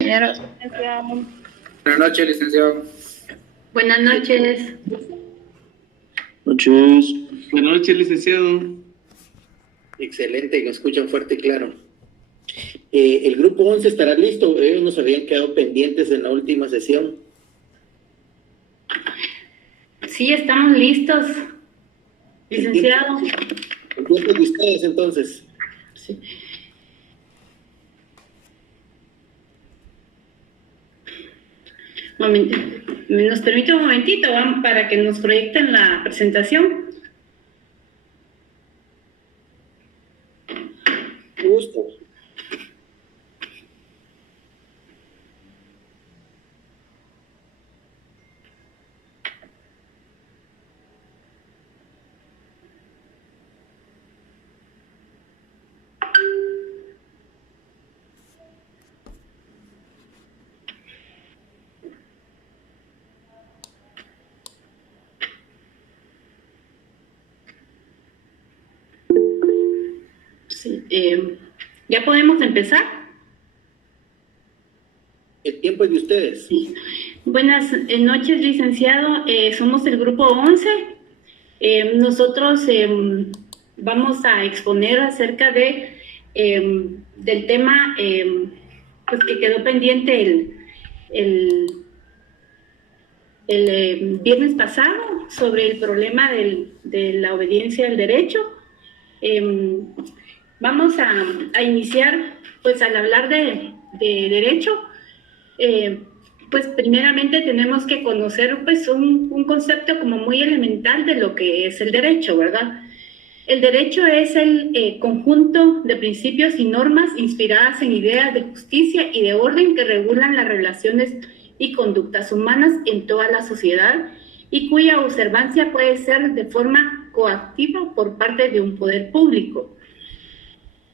Licenciado. Buenas noches, licenciado. Buenas noches. Noches. Buenas noches, licenciado. Excelente, me escuchan fuerte y claro. El grupo 11 estará listo. Ellos nos habían quedado pendientes en la última sesión. Sí, estamos listos, licenciado. ¿El tiempo de ustedes entonces? Sí. ¿Nos permite un momentito para que nos proyecten la presentación? Gusto. Sí, ¿ya podemos empezar? El tiempo es de ustedes. Sí. Buenas noches, licenciado. Somos el grupo 11. Nosotros vamos a exponer acerca del tema pues que quedó pendiente el viernes pasado sobre el problema de la obediencia al derecho. Vamos a iniciar, pues al hablar de derecho, pues primeramente tenemos que conocer pues un concepto como muy elemental de lo que es el derecho, ¿verdad? El derecho es el conjunto de principios y normas inspiradas en ideas de justicia y de orden que regulan las relaciones y conductas humanas en toda la sociedad y cuya observancia puede ser de forma coactiva por parte de un poder público.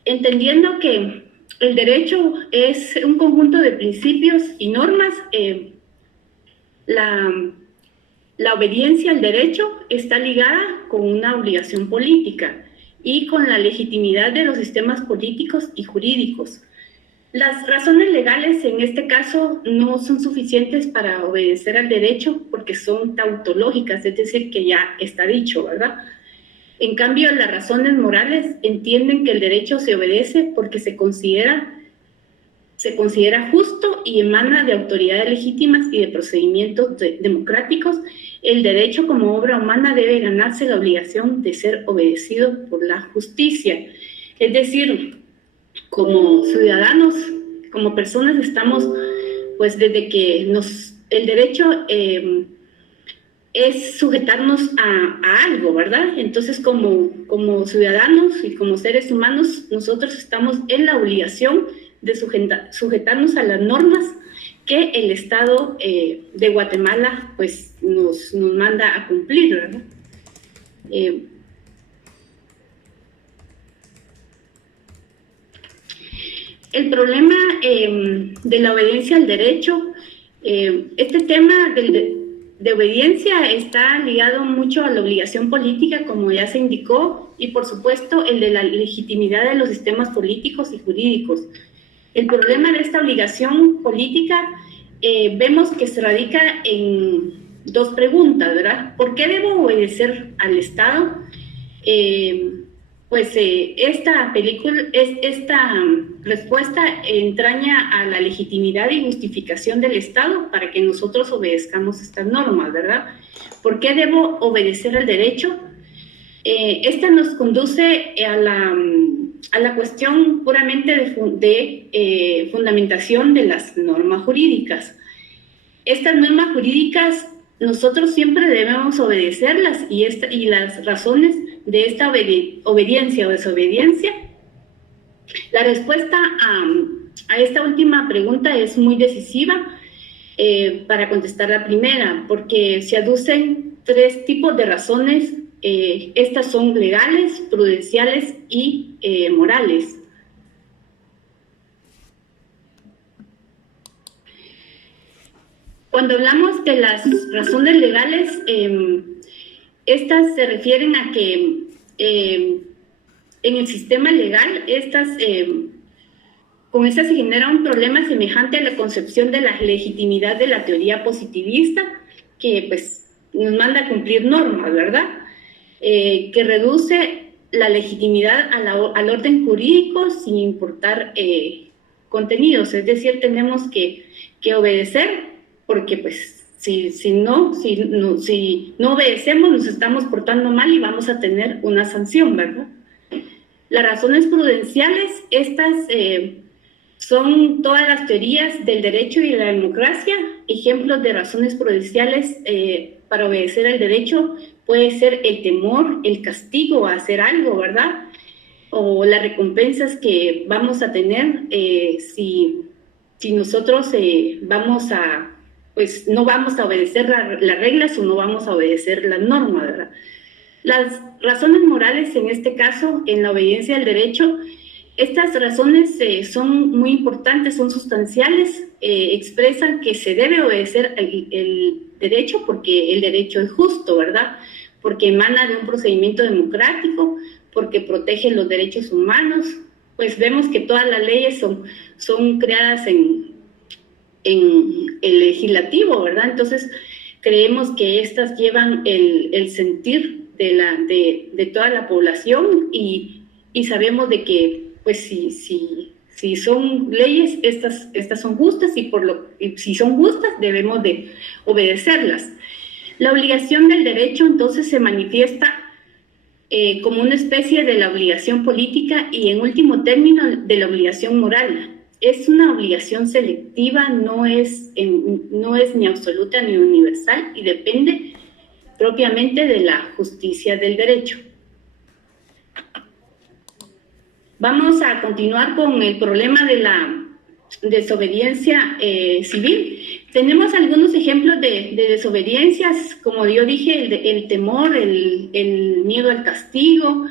Entendiendo que el derecho es un conjunto de principios y normas, la obediencia al derecho está ligada con una obligación política y con la legitimidad de los sistemas políticos y jurídicos. Las razones legales en este caso no son suficientes para obedecer al derecho porque son tautológicas, es decir, que ya está dicho, ¿verdad? En cambio, las razones morales entienden que el derecho se obedece porque se considera justo y emana de autoridades legítimas y de procedimientos democráticos. El derecho como obra humana debe ganarse la obligación de ser obedecido por la justicia. Es decir, como ciudadanos, como personas estamos, pues desde que el derecho es sujetarnos a algo, ¿verdad? Entonces, como ciudadanos y como seres humanos, nosotros estamos en la obligación de sujetarnos a las normas que el Estado de Guatemala pues nos manda a cumplir, ¿verdad? El problema de la obediencia al derecho, este tema de obediencia está ligado mucho a la obligación política, como ya se indicó, y por supuesto el de la legitimidad de los sistemas políticos y jurídicos. El problema de esta obligación política vemos que se radica en dos preguntas, ¿verdad? ¿Por qué debo obedecer al Estado? Esta respuesta entraña a la legitimidad y justificación del Estado para que nosotros obedezcamos estas normas, ¿verdad? ¿Por qué debo obedecer al derecho? Esta nos conduce a la cuestión puramente de fundamentación de las normas jurídicas. Estas normas jurídicas nosotros siempre debemos obedecerlas y las razones de esta obediencia o desobediencia. La respuesta a esta última pregunta es muy decisiva para contestar la primera, porque se aducen tres tipos de razones. Estas son legales, prudenciales y morales. Cuando hablamos de las razones legales, estas se refieren a que en el sistema legal estas con esta se genera un problema semejante a la concepción de la legitimidad de la teoría positivista, que pues nos manda a cumplir normas, ¿verdad? Que reduce la legitimidad al orden jurídico sin importar contenidos, es decir, tenemos que obedecer porque pues si no obedecemos nos estamos portando mal y vamos a tener una sanción, ¿verdad? Las razones prudenciales, estas son todas las teorías del derecho y de la democracia. Ejemplos de razones prudenciales para obedecer al derecho puede ser el temor, el castigo a hacer algo, ¿verdad? O las recompensas que vamos a tener si nosotros no vamos a obedecer las reglas o no vamos a obedecer las normas, ¿verdad? Las razones morales, en este caso, en la obediencia al derecho, estas razones son muy importantes, son sustanciales, expresan que se debe obedecer el derecho porque el derecho es justo, ¿verdad? Porque emana de un procedimiento democrático, porque protege los derechos humanos. Pues vemos que todas las leyes son creadas en el legislativo, ¿verdad? Entonces, creemos que estas llevan el sentir de toda la población y sabemos de que pues si son leyes, estas son justas y si son justas debemos de obedecerlas. La obligación del derecho entonces se manifiesta como una especie de la obligación política y en último término de la obligación moral. Es una obligación selectiva, no es ni absoluta ni universal y depende propiamente de la justicia del derecho. Vamos a continuar con el problema de la desobediencia civil. Tenemos algunos ejemplos de desobediencias, como yo dije, el temor, el miedo al castigo.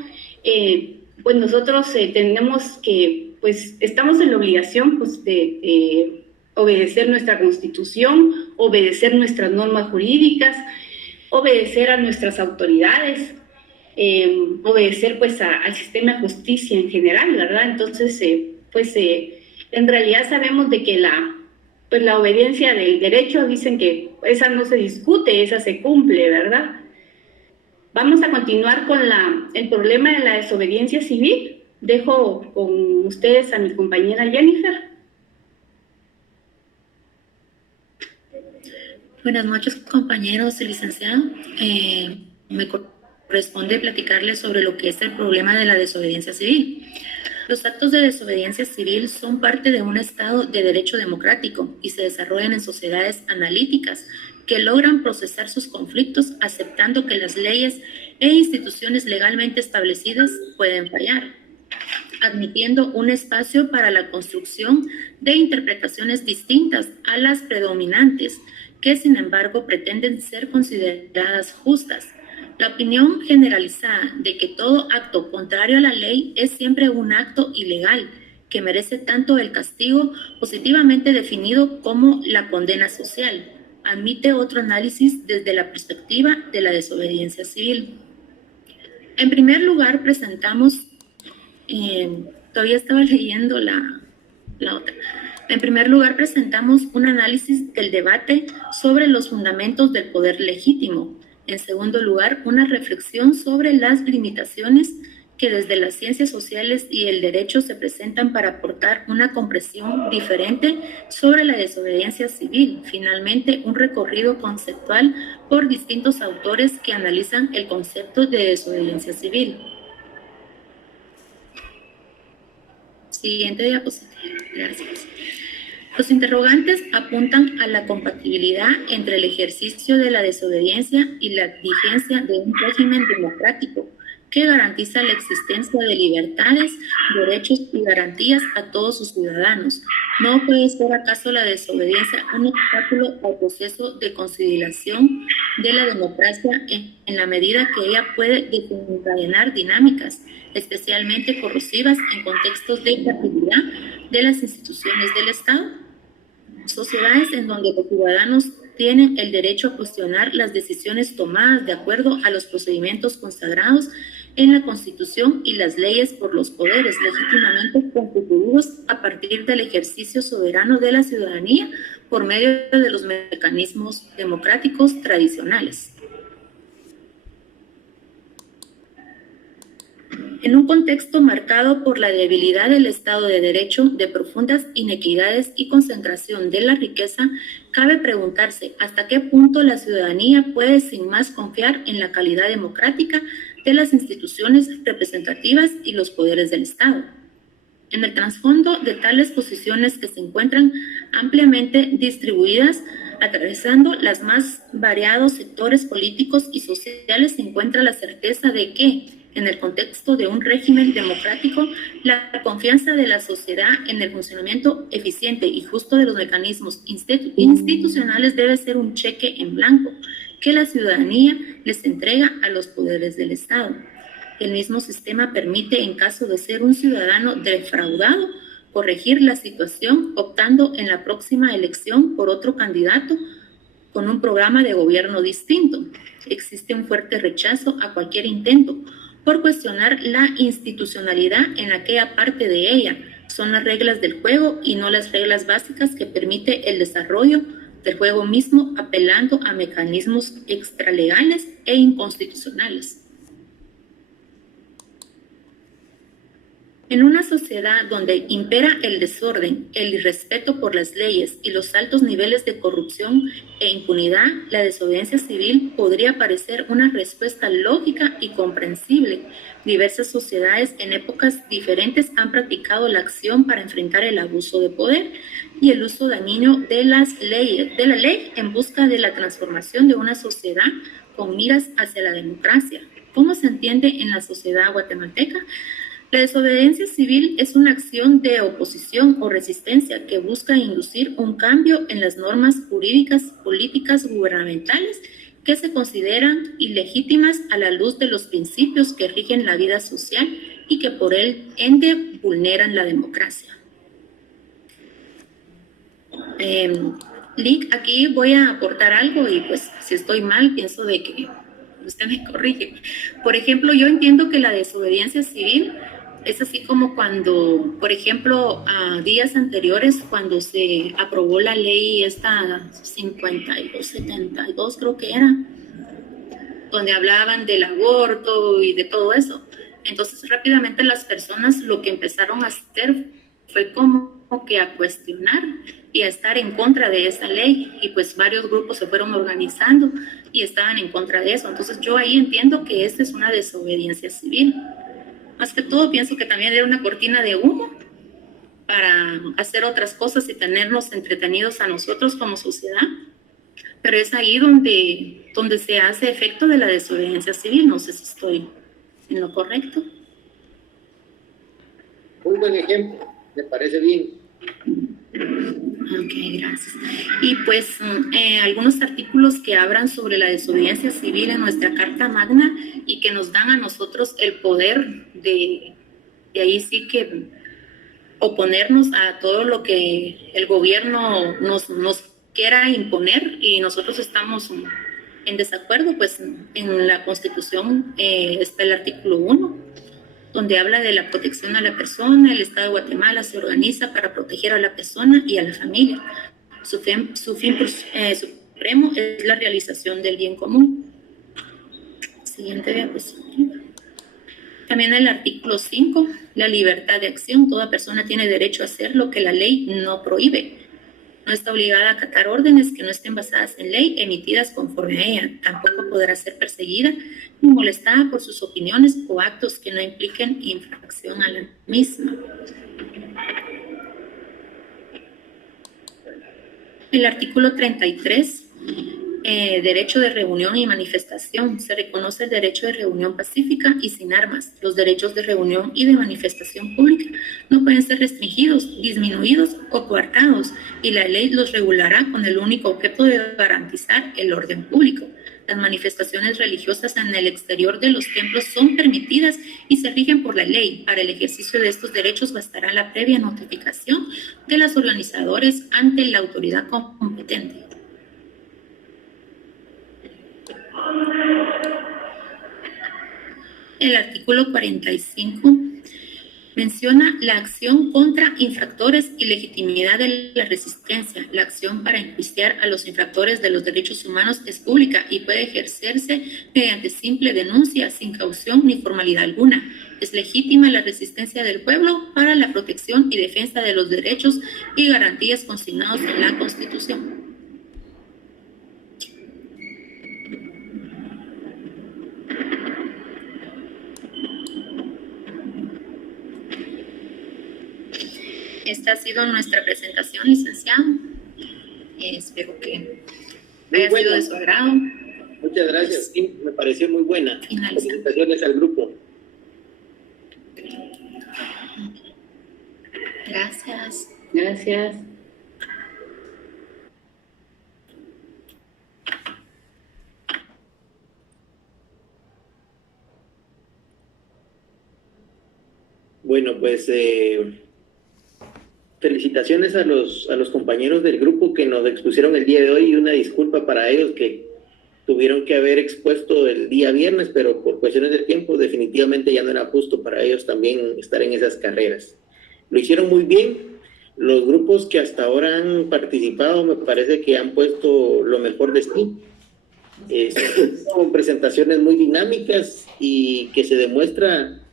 Pues nosotros tenemos que, pues estamos en la obligación pues, de obedecer nuestra Constitución, obedecer nuestras normas jurídicas, obedecer a nuestras autoridades, obedecer pues al sistema de justicia en general, ¿verdad? Entonces, en realidad sabemos de que la obediencia del derecho, dicen que esa no se discute, esa se cumple, ¿verdad? Vamos a continuar con el problema de la desobediencia civil. Dejo con ustedes a mi compañera Jennifer. Buenas noches, compañeros y licenciado. Me corresponde platicarles sobre lo que es el problema de la desobediencia civil. Los actos de desobediencia civil son parte de un Estado de derecho democrático y se desarrollan en sociedades analíticas que logran procesar sus conflictos aceptando que las leyes e instituciones legalmente establecidas pueden fallar, admitiendo un espacio para la construcción de interpretaciones distintas a las predominantes, que sin embargo pretenden ser consideradas justas. La opinión generalizada de que todo acto contrario a la ley es siempre un acto ilegal, que merece tanto el castigo positivamente definido como la condena social, admite otro análisis desde la perspectiva de la desobediencia civil. En primer lugar, presentamos, todavía estaba leyendo la otra. En primer lugar, presentamos un análisis del debate sobre los fundamentos del poder legítimo. En segundo lugar, una reflexión sobre las limitaciones que desde las ciencias sociales y el derecho se presentan para aportar una comprensión diferente sobre la desobediencia civil. Finalmente, un recorrido conceptual por distintos autores que analizan el concepto de desobediencia civil. Siguiente diapositiva. Gracias. Los interrogantes apuntan a la compatibilidad entre el ejercicio de la desobediencia y la vigencia de un régimen democrático que garantiza la existencia de libertades, derechos y garantías a todos sus ciudadanos. ¿No puede ser acaso la desobediencia un obstáculo al proceso de conciliación de la democracia en la medida que ella puede desencadenar dinámicas especialmente corrosivas en contextos de fragilidad de las instituciones del Estado? Sociedades en donde los ciudadanos tienen el derecho a cuestionar las decisiones tomadas de acuerdo a los procedimientos consagrados en la Constitución y las leyes por los poderes legítimamente constituidos a partir del ejercicio soberano de la ciudadanía por medio de los mecanismos democráticos tradicionales. En un contexto marcado por la debilidad del Estado de Derecho, de profundas inequidades y concentración de la riqueza, cabe preguntarse hasta qué punto la ciudadanía puede sin más confiar en la calidad democrática de las instituciones representativas y los poderes del Estado. En el trasfondo de tales posiciones que se encuentran ampliamente distribuidas, atravesando los más variados sectores políticos y sociales, se encuentra la certeza de que, en el contexto de un régimen democrático, la confianza de la sociedad en el funcionamiento eficiente y justo de los mecanismos institucionales debe ser un cheque en blanco que la ciudadanía les entrega a los poderes del Estado. El mismo sistema permite, en caso de ser un ciudadano defraudado, corregir la situación optando en la próxima elección por otro candidato con un programa de gobierno distinto. Existe un fuerte rechazo a cualquier intento por cuestionar la institucionalidad en aquella parte de ella. Son las reglas del juego y no las reglas básicas que permite el desarrollo del juego mismo, apelando a mecanismos extralegales e inconstitucionales. En una sociedad donde impera el desorden, el irrespeto por las leyes y los altos niveles de corrupción e impunidad, la desobediencia civil podría parecer una respuesta lógica y comprensible. Diversas sociedades en épocas diferentes han practicado la acción para enfrentar el abuso de poder y el uso dañino de la ley en busca de la transformación de una sociedad con miras hacia la democracia. ¿Cómo se entiende en la sociedad guatemalteca? La desobediencia civil es una acción de oposición o resistencia que busca inducir un cambio en las normas jurídicas, políticas, gubernamentales que se consideran ilegítimas a la luz de los principios que rigen la vida social y que por ende vulneran la democracia. Lick, aquí voy a aportar algo y pues si estoy mal pienso de que usted me corrige. Por ejemplo, yo entiendo que la desobediencia civil es así como cuando, por ejemplo, a días anteriores, cuando se aprobó la ley esta 5272, creo que era, donde hablaban del aborto y de todo eso. Entonces, rápidamente las personas lo que empezaron a hacer fue como que a cuestionar y a estar en contra de esa ley. Y pues varios grupos se fueron organizando y estaban en contra de eso. Entonces, yo ahí entiendo que esta es una desobediencia civil. Más que todo, pienso que también era una cortina de humo para hacer otras cosas y tenernos entretenidos a nosotros como sociedad. Pero es ahí donde se hace efecto de la desobediencia civil. No sé si estoy en lo correcto. Muy buen ejemplo, me parece bien. Ok, gracias. Y pues algunos artículos que hablan sobre la desobediencia civil en nuestra Carta Magna y que nos dan a nosotros el poder de ahí sí que oponernos a todo lo que el gobierno nos quiera imponer y nosotros estamos en desacuerdo, pues en la Constitución está el artículo 1, donde habla de la protección a la persona. El Estado de Guatemala se organiza para proteger a la persona y a la familia. Su fin supremo es la realización del bien común. Siguiente diapositiva. También el artículo 5, la libertad de acción. Toda persona tiene derecho a hacer lo que la ley no prohíbe. No está obligada a acatar órdenes que no estén basadas en ley emitidas conforme a ella. Tampoco podrá ser perseguida ni molestada por sus opiniones o actos que no impliquen infracción a la misma. El artículo 33, derecho de reunión y manifestación. Se reconoce el derecho de reunión pacífica y sin armas. Los derechos de reunión y de manifestación pública no pueden ser restringidos, disminuidos o coartados, y la ley los regulará con el único objeto de garantizar el orden público. Las manifestaciones religiosas en el exterior de los templos son permitidas y se rigen por la ley. Para el ejercicio de estos derechos bastará la previa notificación de los organizadores ante la autoridad competente. el artículo 45 menciona la acción contra infractores y legitimidad de la resistencia. La acción para enjuiciar a los infractores de los derechos humanos es pública y puede ejercerse mediante simple denuncia, sin caución ni formalidad alguna. Es legítima la resistencia del pueblo para la protección y defensa de los derechos y garantías consignados en la Constitución. Esta ha sido nuestra presentación, licenciado. Espero que haya sido de su agrado. Muchas gracias, sí, me pareció muy buena. Finalizamos. Felicitaciones al grupo. Gracias. Gracias. Bueno, pues felicitaciones a los compañeros del grupo que nos expusieron el día de hoy y una disculpa para ellos que tuvieron que haber expuesto el día viernes, pero por cuestiones de tiempo definitivamente ya no era justo para ellos también estar en esas carreras. Lo hicieron muy bien. Los grupos que hasta ahora han participado me parece que han puesto lo mejor de sí. Son presentaciones muy dinámicas y que se demuestra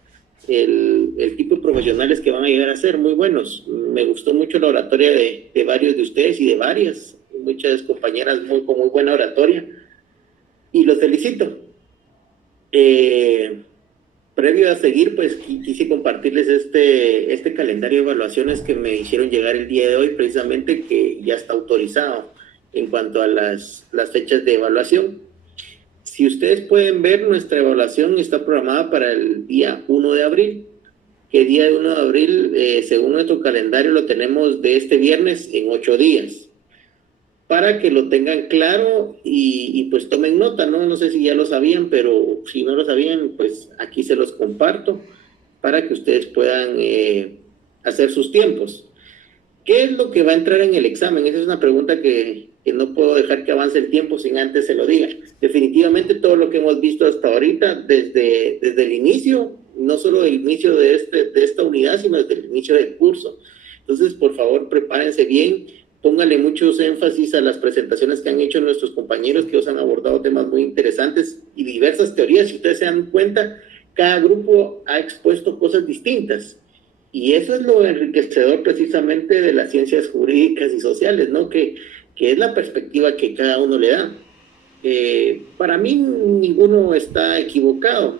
el tipo de profesionales que van a llegar a ser muy buenos. Me gustó mucho la oratoria de varios de ustedes y de varias, muchas compañeras con muy buena oratoria, y los felicito. Previo a seguir, pues quise compartirles este calendario de evaluaciones que me hicieron llegar el día de hoy, precisamente, que ya está autorizado en cuanto a las fechas de evaluación. Si ustedes pueden ver, nuestra evaluación está programada para el día 1 de abril, que día 1 de abril, según nuestro calendario, lo tenemos de este viernes en 8 días. Para que lo tengan claro y pues tomen nota, ¿no? No sé si ya lo sabían, pero si no lo sabían, pues aquí se los comparto para que ustedes puedan hacer sus tiempos. ¿Qué es lo que va a entrar en el examen? Esa es una pregunta que no puedo dejar que avance el tiempo sin antes se lo diga. Definitivamente todo lo que hemos visto hasta ahorita, desde el inicio, no solo el inicio de esta unidad, sino desde el inicio del curso. Entonces, por favor, prepárense bien, pónganle muchos énfasis a las presentaciones que han hecho nuestros compañeros, que os han abordado temas muy interesantes y diversas teorías. Si ustedes se dan cuenta, cada grupo ha expuesto cosas distintas. Y eso es lo enriquecedor precisamente de las ciencias jurídicas y sociales, ¿no? Que es la perspectiva que cada uno le da. Para mí ninguno está equivocado.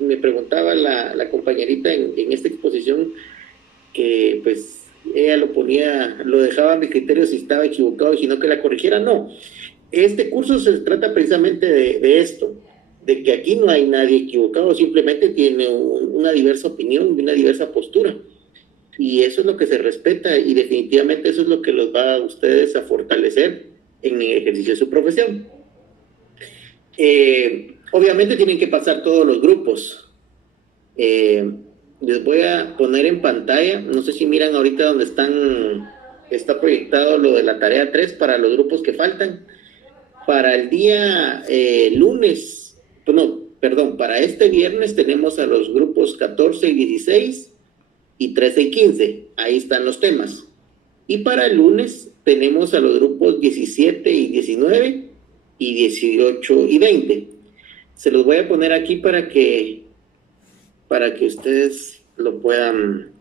Me preguntaba la compañerita en esta exposición que pues ella lo dejaba a mi criterio si estaba equivocado y si no que la corrigiera. No, este curso se trata precisamente de esto, de que aquí no hay nadie equivocado, simplemente tiene una diversa opinión y una diversa postura. Y eso es lo que se respeta y definitivamente eso es lo que los va a ustedes a fortalecer en el ejercicio de su profesión. Obviamente tienen que pasar todos los grupos. Les voy a poner en pantalla, no sé si miran ahorita donde está proyectado lo de la tarea 3 para los grupos que faltan. Para el día lunes, para este viernes tenemos a los grupos 14 y 16 y 13 y 15, ahí están los temas. Y para el lunes tenemos a los grupos 17 y 19 y 18 y 20. Se los voy a poner aquí para que ustedes lo puedan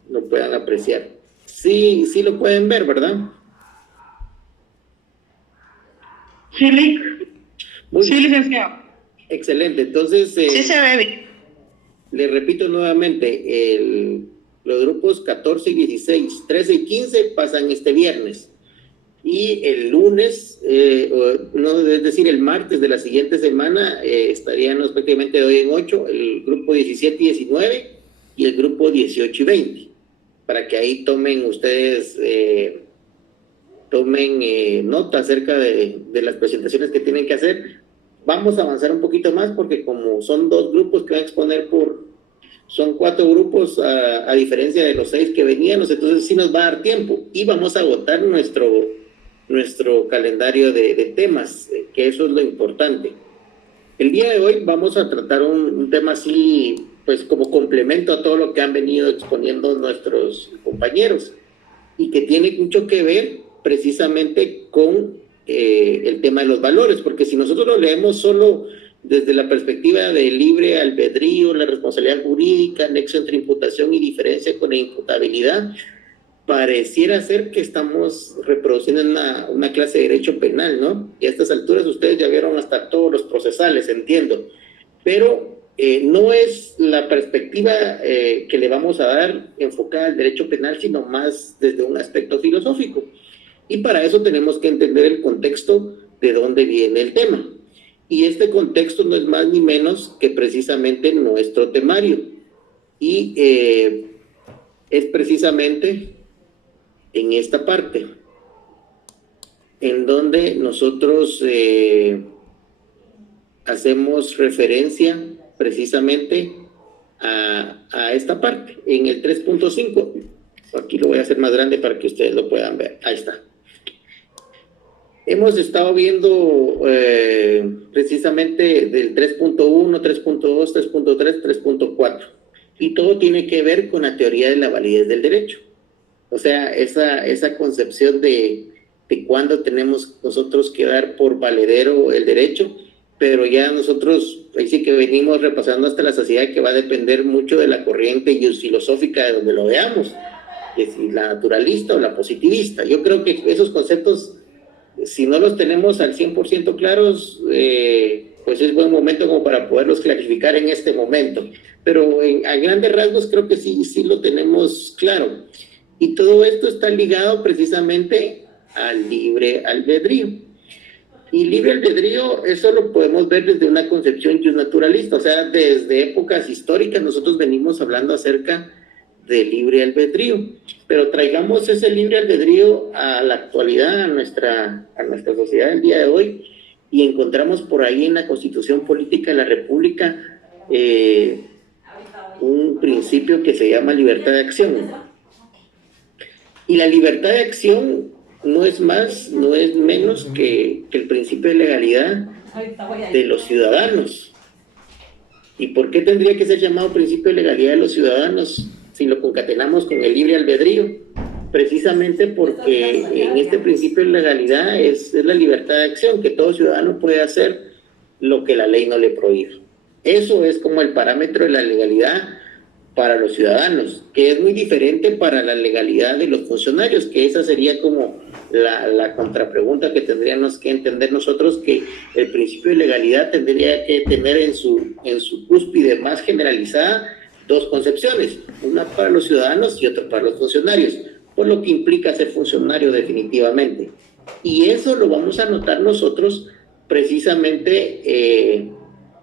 apreciar. Sí lo pueden ver, ¿verdad? Sí, Muy bien. licenciado. Excelente. Entonces, Sí se ve bien. les repito nuevamente, los grupos 14 y 16, 13 y 15 pasan este viernes. Y el lunes, es decir, el martes de la siguiente semana, estarían respectivamente de hoy en 8, el grupo 17 y 19 y el grupo 18 y 20. Para que ahí tomen ustedes, nota acerca de las presentaciones que tienen que hacer. Vamos a avanzar un poquito más porque como son 2 grupos que van a exponer son 4 grupos a diferencia de los 6 que veníamos, entonces sí nos va a dar tiempo y vamos a agotar nuestro calendario de temas, que eso es lo importante. El día de hoy vamos a tratar un tema así pues como complemento a todo lo que han venido exponiendo nuestros compañeros y que tiene mucho que ver precisamente con el tema de los valores, porque si nosotros lo leemos solo desde la perspectiva de libre albedrío, la responsabilidad jurídica, nexo entre imputación y diferencia con la imputabilidad, pareciera ser que estamos reproduciendo una clase de derecho penal, ¿no? Y a estas alturas ustedes ya vieron hasta todos los procesales, entiendo, pero no es la perspectiva que le vamos a dar enfocada al derecho penal, sino más desde un aspecto filosófico. Y para eso tenemos que entender el contexto de dónde viene el tema. Y este contexto no es más ni menos que precisamente nuestro temario. Y es precisamente en esta parte en donde nosotros hacemos referencia precisamente a esta parte, en el 3.5. Aquí lo voy a hacer más grande para que ustedes lo puedan ver. Ahí está. Hemos estado viendo precisamente del 3.1, 3.2, 3.3, 3.4 y todo tiene que ver con la teoría de la validez del derecho. O sea, esa concepción de cuándo tenemos nosotros que dar por valedero el derecho, pero ya nosotros, ahí sí que venimos repasando hasta la saciedad, que va a depender mucho de la corriente filosófica de donde lo veamos, que si la naturalista o la positivista. Yo creo que esos conceptos, si no los tenemos al 100% claros, pues es buen momento como para poderlos clarificar en este momento. Pero a grandes rasgos creo que sí lo tenemos claro. Y todo esto está ligado precisamente al libre albedrío. Y libre albedrío, eso lo podemos ver desde una concepción naturalista. O sea, desde épocas históricas nosotros venimos hablando acerca del libre albedrío, pero traigamos ese libre albedrío a la actualidad, a nuestra sociedad del día de hoy, y encontramos por ahí en la Constitución Política de la República un principio que se llama libertad de acción. Y la libertad de acción no es más, no es menos que el principio de legalidad de los ciudadanos. ¿Y por qué tendría que ser llamado principio de legalidad de los ciudadanos si lo concatenamos con el libre albedrío? Precisamente porque en este principio de legalidad es la libertad de acción, que todo ciudadano puede hacer lo que la ley no le prohíbe. Eso es como el parámetro de la legalidad para los ciudadanos, que es muy diferente para la legalidad de los funcionarios, que esa sería como la contrapregunta que tendríamos que entender nosotros, que el principio de legalidad tendría que tener en su cúspide más generalizada dos concepciones, una para los ciudadanos y otra para los funcionarios, por lo que implica ser funcionario definitivamente. Y eso lo vamos a notar nosotros precisamente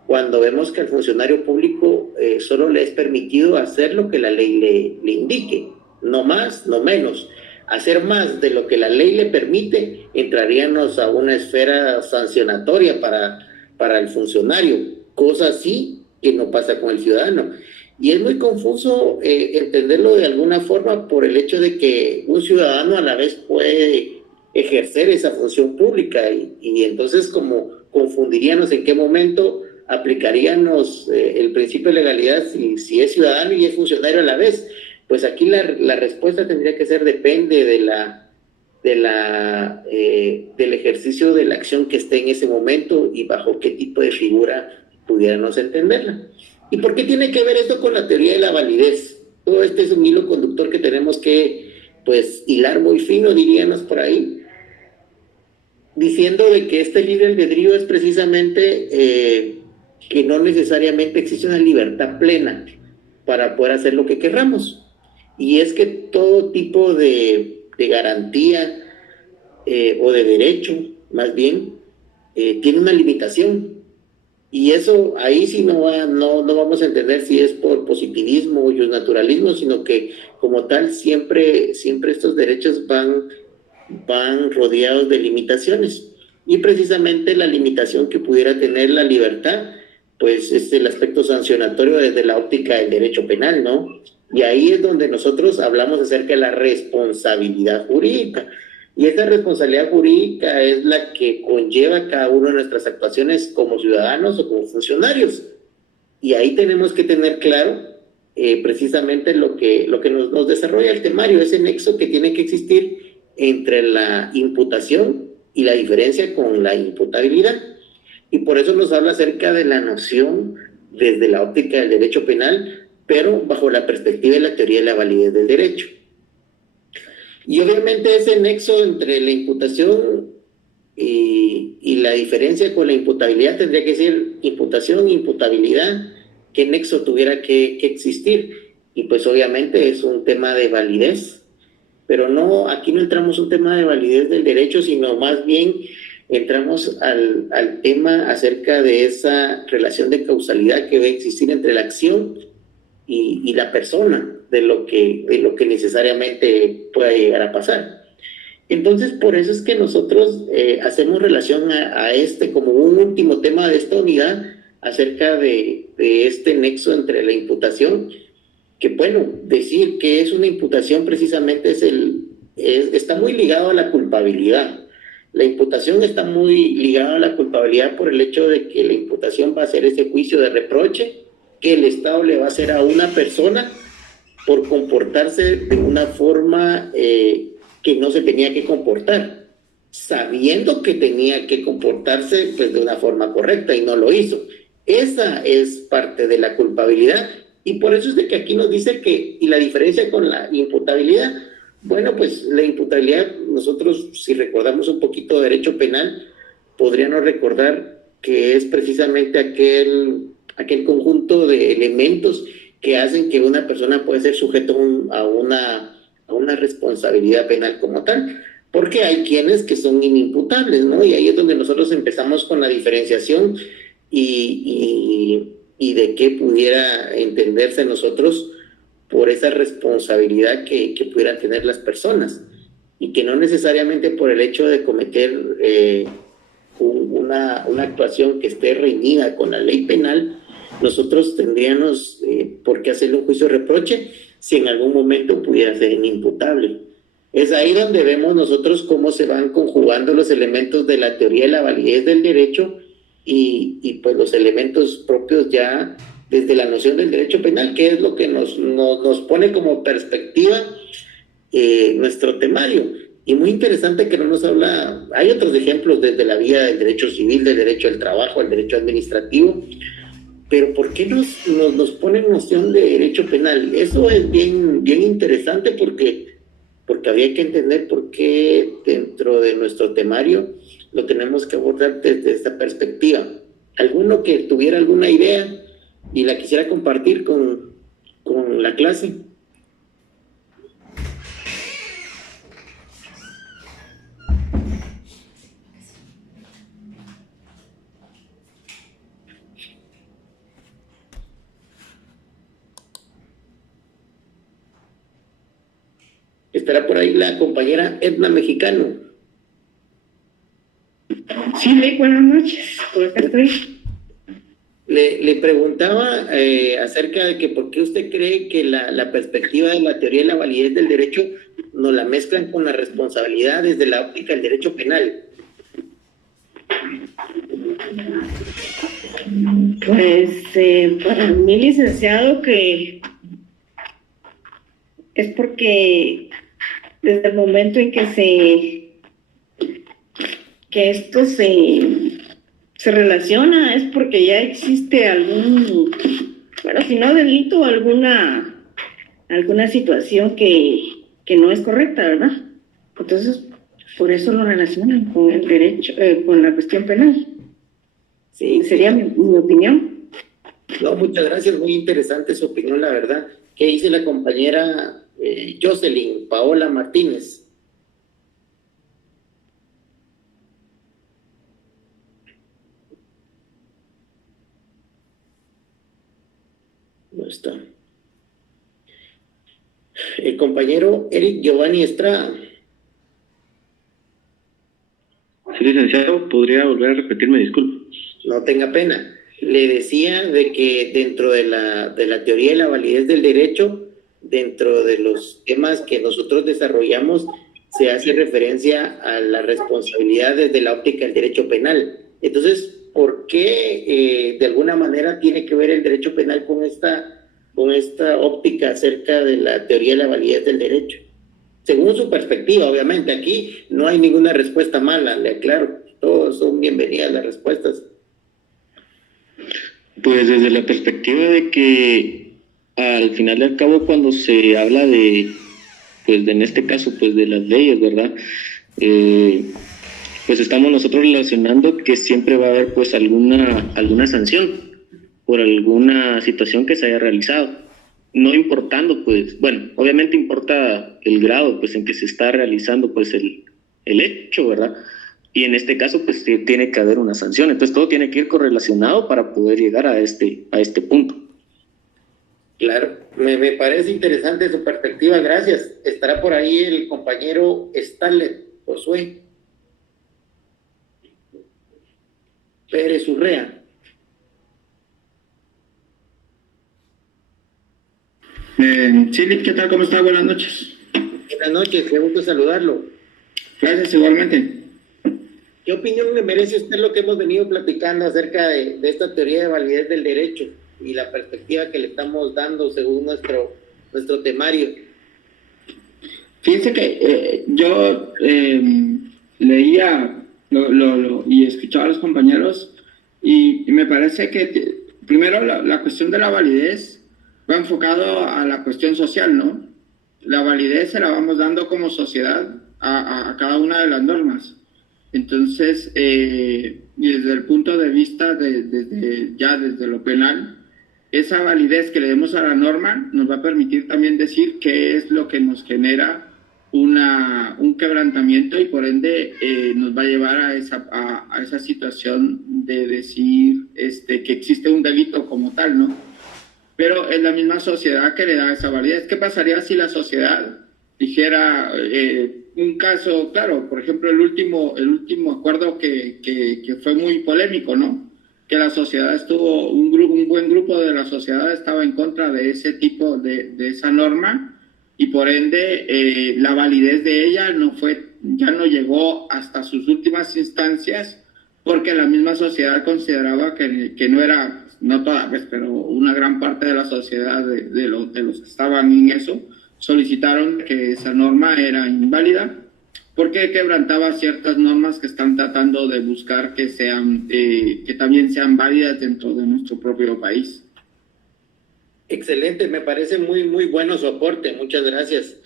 cuando vemos que al funcionario público solo le es permitido hacer lo que la ley le indique, no más, no menos. Hacer más de lo que la ley le permite, entraríamos a una esfera sancionatoria para el funcionario, cosa así que no pasa con el ciudadano. Y es muy confuso entenderlo de alguna forma por el hecho de que un ciudadano a la vez puede ejercer esa función pública y entonces como confundiríamos en qué momento aplicaríamos el principio de legalidad si es ciudadano y es funcionario a la vez. Pues aquí la respuesta tendría que ser depende del ejercicio de la acción que esté en ese momento y bajo qué tipo de figura pudiéramos entenderla. ¿Y por qué tiene que ver esto con la teoría de la validez? Todo este es un hilo conductor que tenemos que pues hilar muy fino, diríamos por ahí, diciendo de que este libre albedrío es precisamente que no necesariamente existe una libertad plena para poder hacer lo que querramos. Y es que todo tipo de garantía o de derecho, más bien, tiene una limitación. Y eso ahí sí no vamos a entender si es por positivismo o naturalismo, sino que como tal siempre estos derechos van rodeados de limitaciones. Y precisamente la limitación que pudiera tener la libertad, pues es el aspecto sancionatorio desde la óptica del derecho penal, ¿no? Y ahí es donde nosotros hablamos acerca de la responsabilidad jurídica. Y esa responsabilidad jurídica es la que conlleva cada una de nuestras actuaciones como ciudadanos o como funcionarios. Y ahí tenemos que tener claro precisamente lo que nos desarrolla el temario, ese nexo que tiene que existir entre la imputación y la diferencia con la imputabilidad. Y por eso nos habla acerca de la noción desde la óptica del derecho penal, pero bajo la perspectiva de la teoría de la validez del derecho. Y obviamente ese nexo entre la imputación y la diferencia con la imputabilidad tendría que ser imputación, imputabilidad, qué nexo tuviera que existir. Y pues obviamente es un tema de validez, pero no, aquí no entramos un tema de validez del derecho, sino más bien entramos al tema acerca de esa relación de causalidad que debe existir entre la acción y la persona, de lo que necesariamente pueda llegar a pasar. Entonces, por eso es que nosotros hacemos relación a este como un último tema de esta unidad acerca de este nexo entre la imputación, que bueno, decir que es una imputación precisamente está muy ligado a la culpabilidad. La imputación está muy ligada a la culpabilidad por el hecho de que la imputación va a ser ese juicio de reproche que el Estado le va a hacer a una persona por comportarse de una forma que no se tenía que comportar, sabiendo que tenía que comportarse pues, de una forma correcta y no lo hizo. Esa es parte de la culpabilidad y por eso es de que aquí nos dice que, y la diferencia con la imputabilidad, bueno, pues la imputabilidad, nosotros si recordamos un poquito de derecho penal, podríamos recordar que es precisamente aquel conjunto de elementos que hacen que una persona pueda ser sujeto a una responsabilidad penal como tal, porque hay quienes que son inimputables, ¿no? Y ahí es donde nosotros empezamos con la diferenciación y de qué pudiera entenderse nosotros por esa responsabilidad que pudieran tener las personas, y que no necesariamente por el hecho de cometer una actuación que esté reñida con la ley penal, nosotros tendríamos por qué hacerle un juicio de reproche si en algún momento pudiera ser inimputable. Es ahí donde vemos nosotros cómo se van conjugando los elementos de la teoría de la validez del derecho y pues los elementos propios ya desde la noción del derecho penal, que es lo que nos pone como perspectiva nuestro temario. Y muy interesante que no nos habla, hay otros ejemplos desde la vía del derecho civil, del derecho del trabajo, el derecho administrativo, pero ¿por qué nos pone en noción de derecho penal? Eso es bien interesante porque habría que entender por qué dentro de nuestro temario lo tenemos que abordar desde esta perspectiva. ¿Alguno que tuviera alguna idea y la quisiera compartir con la clase? ¿Estará por ahí la compañera Edna Mexicano? Sí, buenas noches, por acá estoy. Le preguntaba acerca de que por qué usted cree que la perspectiva de la teoría de la validez del derecho nos la mezclan con la responsabilidad desde la óptica del derecho penal. Pues para mí, licenciado, que es porque desde el momento en que esto se relaciona, es porque ya existe algún, bueno, si no delito, alguna situación que no es correcta, ¿verdad? Entonces, por eso lo relacionan con el derecho, con la cuestión penal. Sí, sería mi opinión. No, muchas gracias, muy interesante su opinión, la verdad. ¿Qué dice la compañera Jocelyn Paola Martínez? No está. El compañero Eric Giovanni Estrada. Sí, licenciado, ¿podría volver a repetirme? Disculpe. No tenga pena. Le decía de que dentro de la teoría de la validez del derecho, dentro de los temas que nosotros desarrollamos, se hace referencia a la responsabilidad desde la óptica del derecho penal. Entonces, por qué de alguna manera tiene que ver el derecho penal con esta óptica acerca de la teoría de la validez del derecho. Según su perspectiva, obviamente, aquí no hay ninguna respuesta mala, le aclaro, todos son bienvenidas las respuestas. Pues desde la perspectiva de que al final y al cabo cuando se habla de, pues en este caso, pues de las leyes, ¿verdad? Pues estamos nosotros relacionando que siempre va a haber pues alguna sanción por alguna situación que se haya realizado, no importando pues, bueno, obviamente importa el grado pues en que se está realizando pues el hecho, ¿verdad? Y en este caso pues tiene que haber una sanción, entonces todo tiene que ir correlacionado para poder llegar a este punto. Claro, me parece interesante su perspectiva, gracias. Estará por ahí el compañero Starlet Josué Pérez Urrea. Sí, ¿qué tal? ¿Cómo está? Buenas noches. Buenas noches, qué gusto saludarlo. Gracias, igualmente. ¿Qué opinión le merece usted lo que hemos venido platicando acerca de esta teoría de validez del derecho y la perspectiva que le estamos dando según nuestro temario? Fíjense que yo leía y escuchaba a los compañeros y me parece que primero la cuestión de la validez va enfocado a la cuestión social, ¿no? La validez se la vamos dando como sociedad a cada una de las normas. Entonces, y desde el punto de vista desde lo penal, esa validez que le demos a la norma nos va a permitir también decir qué es lo que nos genera un quebrantamiento y por ende nos va a llevar a esa situación de decir que existe un delito como tal, ¿no? Pero es la misma sociedad que le da esa validez. ¿Qué pasaría si la sociedad dijera un caso, claro, por ejemplo, el último acuerdo que fue muy polémico, ¿no? Que la sociedad un buen grupo de la sociedad estaba en contra de ese tipo de esa norma y por ende la validez de ella ya no llegó hasta sus últimas instancias porque la misma sociedad consideraba que no era, no toda vez, pero una gran parte de la sociedad de los que estaban en eso solicitaron que esa norma era inválida porque quebrantaba ciertas normas que están tratando de buscar que también sean válidas dentro de nuestro propio país. Excelente, me parece muy, muy bueno su aporte, muchas gracias.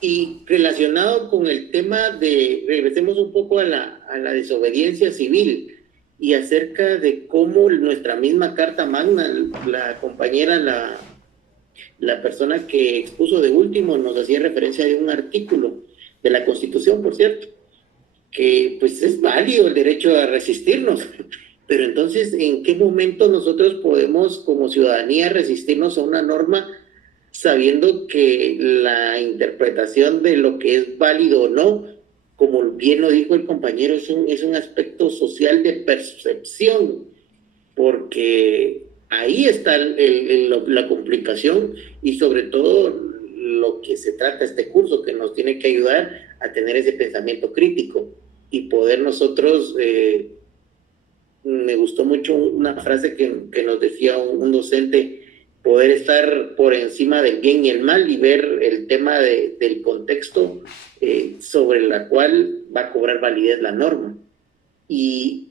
Y relacionado con el tema regresemos un poco a la desobediencia civil y acerca de cómo nuestra misma Carta Magna, la compañera, la persona que expuso de último nos hacía referencia de un artículo de la Constitución, por cierto, que pues es válido el derecho a resistirnos, pero entonces, ¿en qué momento nosotros podemos como ciudadanía resistirnos a una norma sabiendo que la interpretación de lo que es válido o no, como bien lo dijo el compañero, es un aspecto social de percepción, porque ahí está la complicación y sobre todo lo que se trata este curso, que nos tiene que ayudar a tener ese pensamiento crítico y poder nosotros, me gustó mucho una frase que nos decía un docente, poder estar por encima del bien y el mal y ver el tema del contexto sobre la cual va a cobrar validez la norma y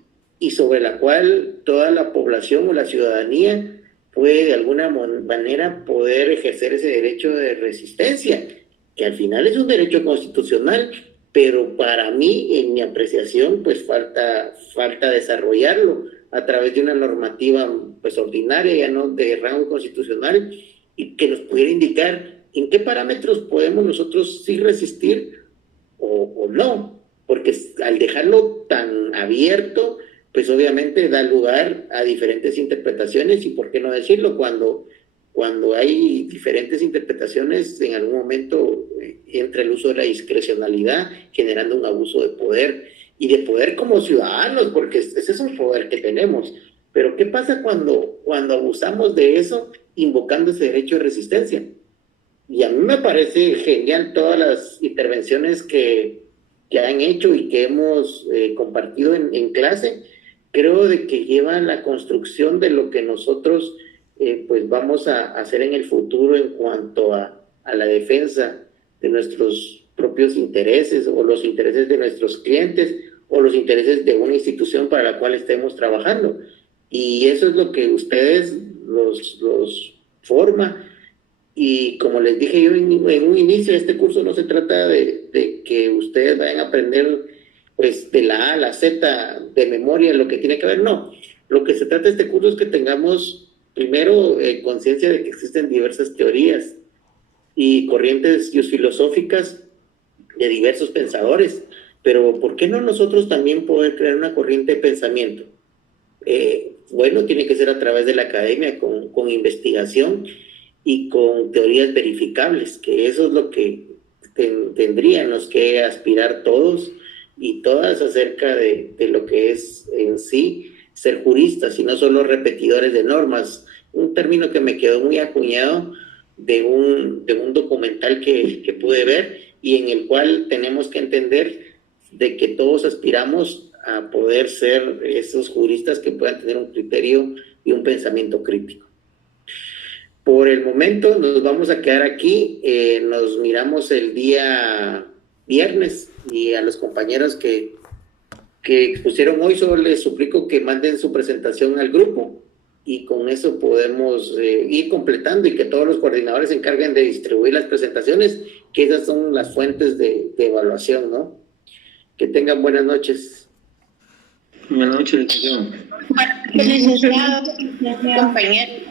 sobre la cual toda la población o la ciudadanía puede de alguna manera poder ejercer ese derecho de resistencia, que al final es un derecho constitucional, pero para mí, en mi apreciación, pues falta desarrollarlo a través de una normativa pues ordinaria, ya no de rango constitucional, y que nos pudiera indicar en qué parámetros podemos nosotros sí resistir o no, porque al dejarlo tan abierto, pues obviamente da lugar a diferentes interpretaciones y por qué no decirlo, cuando hay diferentes interpretaciones, en algún momento entra el uso de la discrecionalidad, generando un abuso de poder, y de poder como ciudadanos, porque ese es un poder que tenemos. Pero ¿qué pasa cuando abusamos de eso, invocando ese derecho de resistencia? Y a mí me parece genial todas las intervenciones que han hecho y que hemos compartido en clase, creo de que lleva la construcción de lo que nosotros pues vamos a hacer en el futuro en cuanto a la defensa de nuestros propios intereses o los intereses de nuestros clientes o los intereses de una institución para la cual estemos trabajando. Y eso es lo que ustedes los forma. Y como les dije yo en un inicio, este curso no se trata de que ustedes vayan a aprender pues de la A a la Z de memoria lo que tiene que ver, no. Lo que se trata de este curso es que tengamos primero conciencia de que existen diversas teorías y corrientes filosóficas de diversos pensadores, pero ¿por qué no nosotros también poder crear una corriente de pensamiento? Bueno, tiene que ser a través de la academia, con investigación y con teorías verificables, que eso es lo que tendríamos que aspirar todos y todas acerca de lo que es en sí ser juristas y no solo repetidores de normas. Un término que me quedó muy acuñado de un documental que pude ver y en el cual tenemos que entender de que todos aspiramos a poder ser esos juristas que puedan tener un criterio y un pensamiento crítico. Por el momento nos vamos a quedar aquí, nos miramos el día viernes y a los compañeros que expusieron hoy solo les suplico que manden su presentación al grupo y con eso podemos ir completando y que todos los coordinadores se encarguen de distribuir las presentaciones, que esas son las fuentes de evaluación, ¿no? Que tengan buenas noches. Buenas noches, licenciado. Licenciado, compañero.